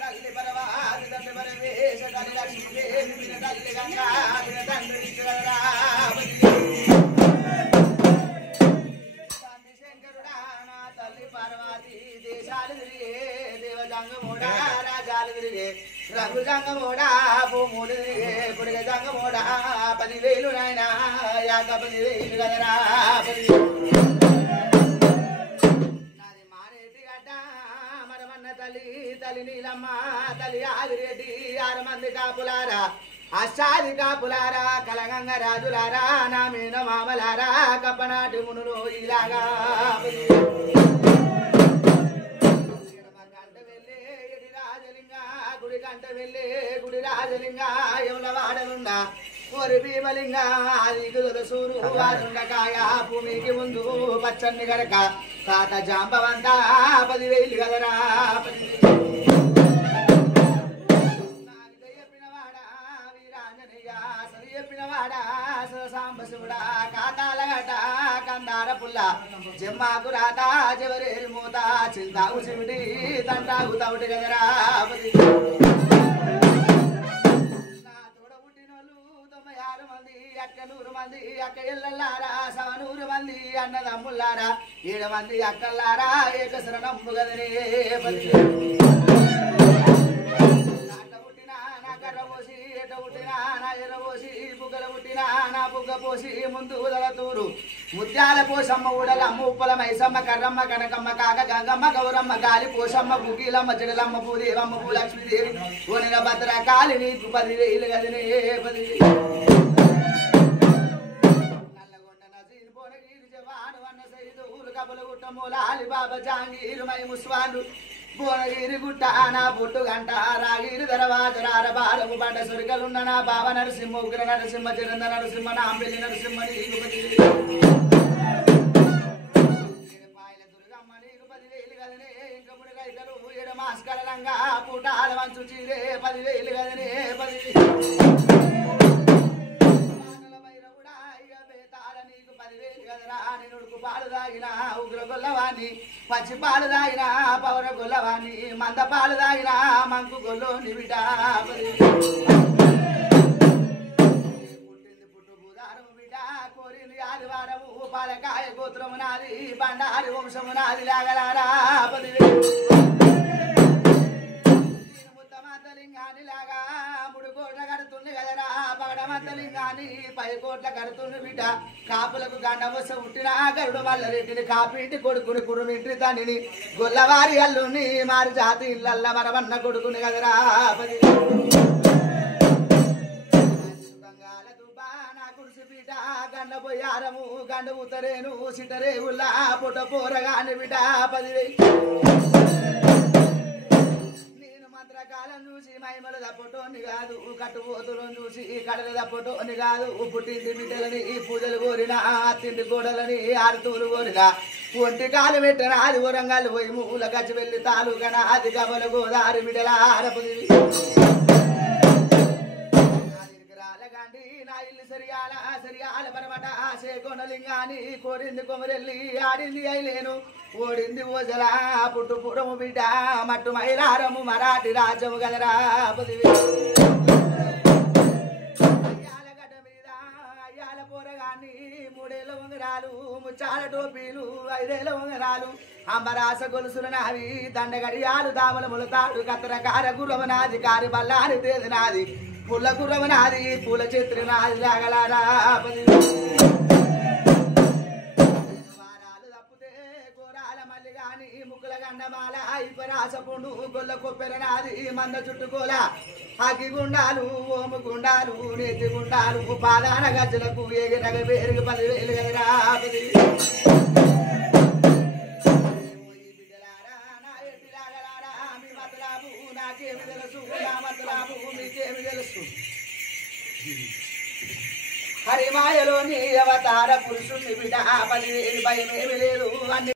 తల్లి పరవాది తండ్రి పరమేశ తల్లి లక్ష్మీదేవి తల్లి గంగా తండ్రి శంకరుడా నా తల్లి పార్వతి దేశాలు తిరిగే దేవజంగమోడా రాజాలు తిరిగే రంగు జంగమోడా భూములు తిరిగే పుడిగ జంగమోడా 10,000 నాయన యాక 10,000 కదరా నాది మానేటి గడ్డ మరమన్న తల్లి తల్లి నీలమ్మ తల్లి ఆదిరెడ్డి 6 మంది కాపులారా అష్టాది కాపులారా కలగంగ రాజులారా నా మీన మామలారా కప్పనాటి మునులు ఇలాగా గుడి కంట వెళ్ళే గుడి రాజలింగ యముల వాడనుండా ఓరి భీమలింగ ఆదిగుల సూరు వారుండకాయ భూమికి ముందు పచ్చని గడక తాత జాంబవంతా 10,000 కదరా చెప్పినవాడా సాంబశివుడా కాతాలగట కందార పుల్ల జమ్మాకు రాత చివరేరు మూత చింతాకు చిమిటి తంటాకు తవుటి కదరా నా తోడ పుట్టినోళ్ళు 96 మంది అక్క 100 మంది అక్క ఎల్లల్లారా 100 మంది అన్నదమ్ముల్లారా 7 మంది అక్కల్లారా ఏకశరణమ్ము గదనే బుగ్గ పోసి ముందు ఉదలతూరు ముత్యాల పోసమ్మ ఊడలమ్మ ఉప్పల మైసమ్మ కర్రమ్మ కనకమ్మ కాక గంగమ్మ గౌరమ్మ గాలి పోసమ్మ బుగ్గీలమ్మ చెడలమ్మ భూదేవమ్మ భూలక్ష్మీదేవి ఓనిన భద్ర కాలి నీకు 10,000 గదినే నల్లగొండ నజీర్ భువనగిరి జవాను అన్న సైదులు కబలగుట్ట మూలాలి బాబా జాంగీరు మై ముస్వాను భువనగిరి గుట్ట నా బొట్టు గంట రాగిరి దరవాజరార బాలము బండ సురికలున్న నా బావ నరసింహ ఉగ్ర నరసింహ చిరంద నరసింహ నాంబెల్లి నరసింహ నీకు 10,000 దుర్గమ్మ నీకు 10,000 గదనే ఇంకముడి రైతులు 7 మాస్కరంగా పూటాల వంచు చీరే 10,000 గదనే 10,000 గదరా నిన్నుడుకు పాలు దాగిన ఉగ్ర గొల్లవాణి పచ్చి పాలు దాగిన పవర గొల్లవాణి మంద పాలు దాగిన మంకు గొల్లు నివిట పుట్టింది పుట్టు బుధారము బిడ్డ కోరింది ఆదివారము పాలకాయ గోత్రము నాది బండారి వంశము నాది లాగలారా 10,000 లింగాని లాగా 3 కోట్ల కడుతుంది కదరా పగడమంతలింగాని 10 కోట్ల కడుతుంది బిడ్డ కాపులకు గండవస పుట్టిన గరుడు మల్లరెడ్డిని కాపింటి కొడుకుని కురుమింటి తండ్రిని గొల్లవారి అల్లుని మారి జాతి ఇళ్ళల్ల మరవన్న కొడుకుని కదరా బంగాళ దుబ్బా నా కుర్సి బిడ్డ గండ పోయారము గండ ఉతరేను సిటరే ఉల్లా పుట్ట పోరగాని బిడ్డ 10,000 కాలం చూసి మహిమలు తప్పటోని కాదు కట్టుపోతులను చూసి కడలు తప్పటోని కాదు పుట్టింటి బిడ్డలని పూజలు కోరిన తిండి గోడలని ఆరుతూలు కోరిన ఒంటి కాలు పెట్టిన అది వరంగల్ పోయి మూల గచ్చి వెళ్ళి తాలూకన అది గబల గోదారి బిడ్డల ఆరపుది రాలగాండి నా ఇల్లు సరియాల పరమట ఆశేకొనలింగాని కోరింది కొమరెల్లి ఆడింది అయిలేను ఓడింది ఓజలా పుట్టు పురము బిడ్డ మట్టు మైలారము మరాఠీ రాజ్యము గదరా 10,000 గడ్డ మీద అయ్యాల పోరగాన్ని 3 ఏళ్ళ ఉంగరాలు ముచ్చాల టోపీలు 5 ఏళ్ళ ఉంగరాలు అంబరాస గొలుసులు నావి దండగడియాలు దామల ములతాడు కత్తరకార గుర్రము నాది కారి బల్లారి తేది నాది పుల్ల గుర్రము నాది పూల చిత్రి నాది లాగలారా 10,000 ముక్కుల గండమాల ఇపరాసపుండు గొల్ల కొప్పెర నాది మంద చుట్టుకోల అగ్గి గుండాలు ఓము గుండాలు నెత్తి గుండాలు పాదాన గజ్జలకు ఎగిరగ పేరుగు 10,000 గదరా బిడ్డలారా నా ఎట్టి లాగలారా మీ మతలాబు నాకేమి తెలుసు నా మతలాబు మీకేమి తెలుసు హరిమాయలోని అవతార పురుషుని బిడ్డ 10,000 భయమేమి లేదు అన్ని